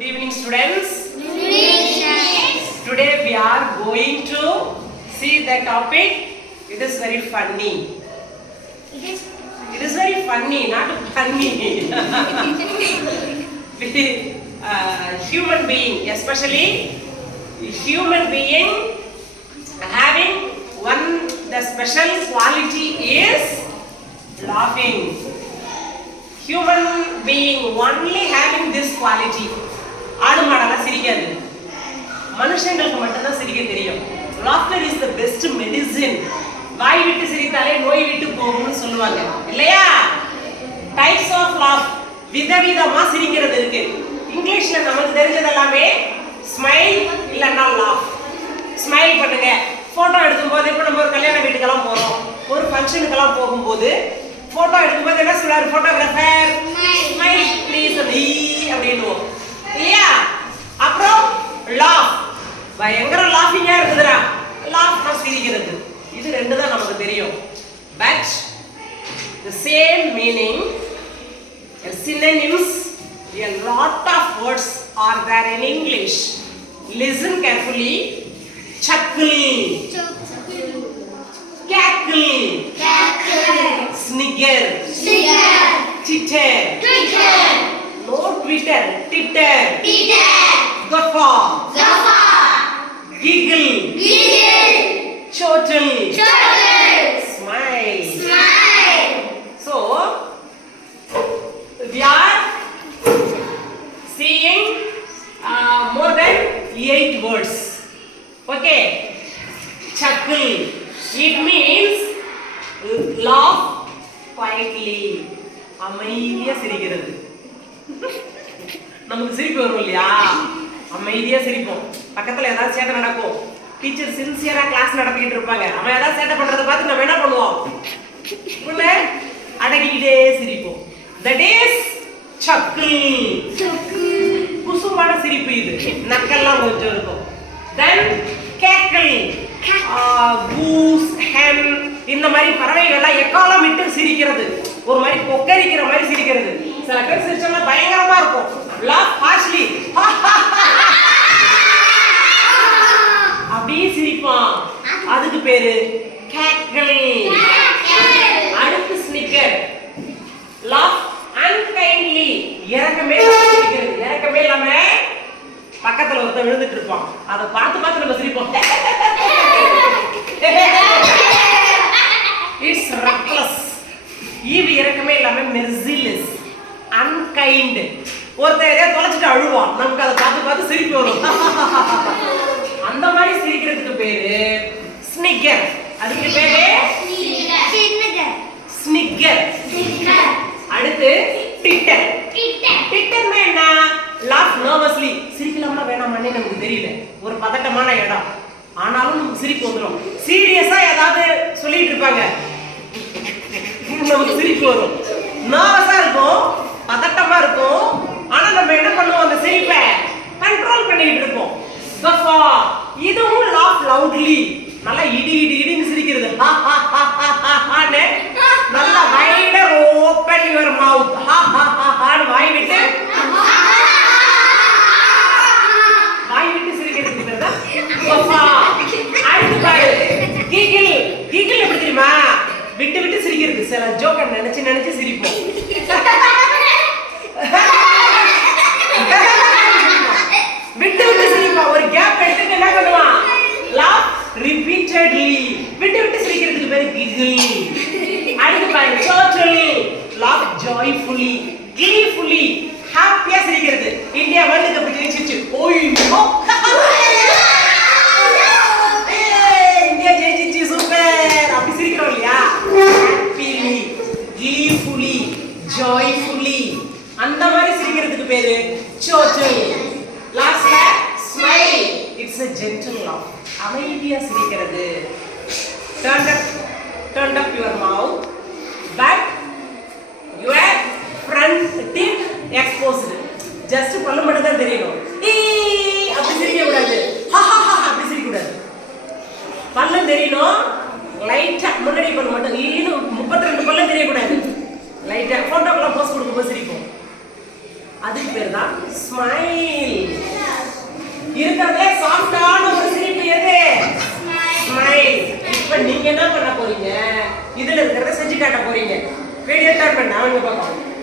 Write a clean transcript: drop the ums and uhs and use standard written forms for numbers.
Good evening, students. Good evening. Today we are going to see the topic. It is very funny. It is very funny, not funny. Human being, especially human being, having the special quality is laughing. Human being only having this quality. ஆடு மாடெல்லாம் சிரிக்காது, மனுஷங்களுக்கு மட்டும்தான் சிரிக்க தெரியும். Laughter is the best medicine. வாய் விட்டு சிரித்தாலே நோய் விட்டு போகும்னு சொல்லுவாங்க இல்லையா? டைப்ஸ் ஆஃப் laugh, விதவிதமா சிரிக்கிறது இருக்கு. இங்கிலீஷ்ல நமக்கு தெரிஞ்சது எல்லாமே ஸ்மைல் இல்லன்னா laugh. ஸ்மைல் பண்ணுங்க. போட்டோ எடுக்கும்போது இப்போ நம்ம ஒரு கல்யாண வீட்டுக்கெல்லாம் போறோம், ஒரு ஃபங்க்ஷனுக்கெல்லாம் போகும்போது போட்டோ எடுக்கும்போது என்ன சொல்றாரு போட்டோகிராஃபர்? ஸ்மைல் ப்ளீஸ் அப்படின்னுவோம் இல்லையா? அப்புறம் லாஃப், பயங்கர லாஃபிங்கா இருக்குதுடா, லாஃப்னா சிரிக்கிறது. இது ரெண்டு தான் நமக்கு தெரியும். But the same meaning, synonyms, a lot of words are there in English. Listen carefully. Chuckle, cackle, snigger, titter, no Twitter, titter, guffaw, giggle, chortle, smile. So we are seeing more than 8 words. Okay, chuckle, it means laugh quietly, அமைதியா சிரிக்கிறது. நமக்கு சிரிப்பு வரும் இல்லையா? அமைதியா சிரிப்போம். பக்கத்துல ஏதாவது சேட்டை நடக்கும், டீச்சர் சின்சியரா கிளாஸ் நடத்திக்கிட்டு இருப்பாங்க, அவன் ஏதாவது சேட்டை பண்றதை பார்த்து நம்ம என்ன பண்ணுவோம்? உள்ள அடங்கிக்கிட்டே சிரிப்போம். That is chuckle. குசுமான சிரிப்பு இது, நக்கெல்லாம் கொஞ்சம் இருக்கும். Then cackle, goose, hen, இந்த மாதிரி பறவைகள்லாம் எக்காலம் விட்டு சிரிக்கிறது, ஒரு மாதிரி கொக்கரிக்கிற மாதிரி சிரிக்கிறது. சில பேர் சிரிச்சா பயங்கரமா இருக்கும். laugh harshly, அப்படியே சிரிப்பான், அதுக்கு பேரு cackle. அடுத்து snicker, laugh unkindly, இரக்கமே சிரிக்கிறது. இரக்கமே இல்லாம பக்கத்துல ஒருத்தன் விழுந்துட்டு இருப்பான், அதை பார்த்து பார்த்து நம்ம சிரிப்போம். It's reckless. ஈவு இரக்கமே இல்லாம merciless, unkind. ஒருத்தன் எதையா தொலைச்சிட்டு அழுவான், நமக்கு அதை பார்த்து பார்த்து சிரிப்பு வரும். அந்த மாதிரி சிரிக்கிறதுக்கு பேரு ஸ்னிக்கர். அதுக்கு பேரு ஸ்னிக்கர். அடுத்து டிட்டர். டிட்டர்னா என்ன? laugh nervously, சிரிக்கலாமா வேணாமான்னு நமக்கு தெரியல, ஒரு பதட்டமான இடம், ஆனாலும் நமக்கு சிரிப்பு வந்துடும். சீரியஸா ஏதாவது சொல்லிட்டு இருப்பாங்க, நமக்கு சிரிப்பு வரும். நர்வஸா இருக்கும், பதட்டமா இருக்கும், ஆனா நம்ம என்ன பண்ணுவோம்? அந்த சிரிப்பை கண்ட்ரோல் பண்ணிட்டு இருப்போம். guffaw, இதுவும் laugh loudly, நல்லா இடி இடி இடின்னு சிரிக்கிறது. நல்லா wider open your mouth, வாய் விட்டு சிரிக்கிறதுக்கு பேரு தான் guffaw. அடுத்து பாரு giggle. giggle எப்படி தெரியுமா? விட்டு விட்டு சிரிக்கிறது. சில ஜோக்க நினைச்சு நினைச்சு சிரிப்போம். விட்டு விட்டு சிரிப்பா, ஒரு கேப் எடுத்துட்டு என்ன பண்ணுவான்? laugh repeatedly, விட்டு விட்டு சிரிக்கிறதுக்கு பேரு giggle. அடுத்து பாரு chortle, laugh joyfully, gleefully, ஹாப்பியா சிரிக்கிறது. இந்தியா வேர்ல்ட் கப் ஜெயிச்சிச்சு, ஓய்யோ இந்தியா ஜெயிச்சிச்சு சூப்பர் அப்படி சிரிக்கிறோம் இல்லையா? happily, gleefully, joyfully, அந்த மாதிரி சிரிக்கிறதுக்கு பேரு chortle. லாஸ்ட்ல smile, it's a gentle laugh, அமைதியா சிரிக்கிறது. turn up your mouth, but your front teeth exposed, just பல்ல மட்டும் தான் தெரியணும். அப்படி சிரிக்க கூடாது, அப்படி சிரிக்க கூடாது. பல்ல தெரியணும், லைட்டா முன்னாடி பல்ல மட்டும், இன்னும் 32 பல்ல தெரியக்கூடாது. லைட்டா போட்டோக்கெல்லாம் போஸ் கொடுக்கும்போது சிரிப்போம், அதுக்கு பேர் தான் ஸ்மைல். இருக்கிறதுல சாஃப்டான ஒரு சிரிப்பு எது? ஸ்மைல். இப்போ நீங்க என்ன பண்ண போறீங்க? இதுல இருக்கிறத செஞ்சு காட்ட போறீங்க. வீடியோ ஸ்டார்ட் பண்ண அவங்க பார்க்கலாம்.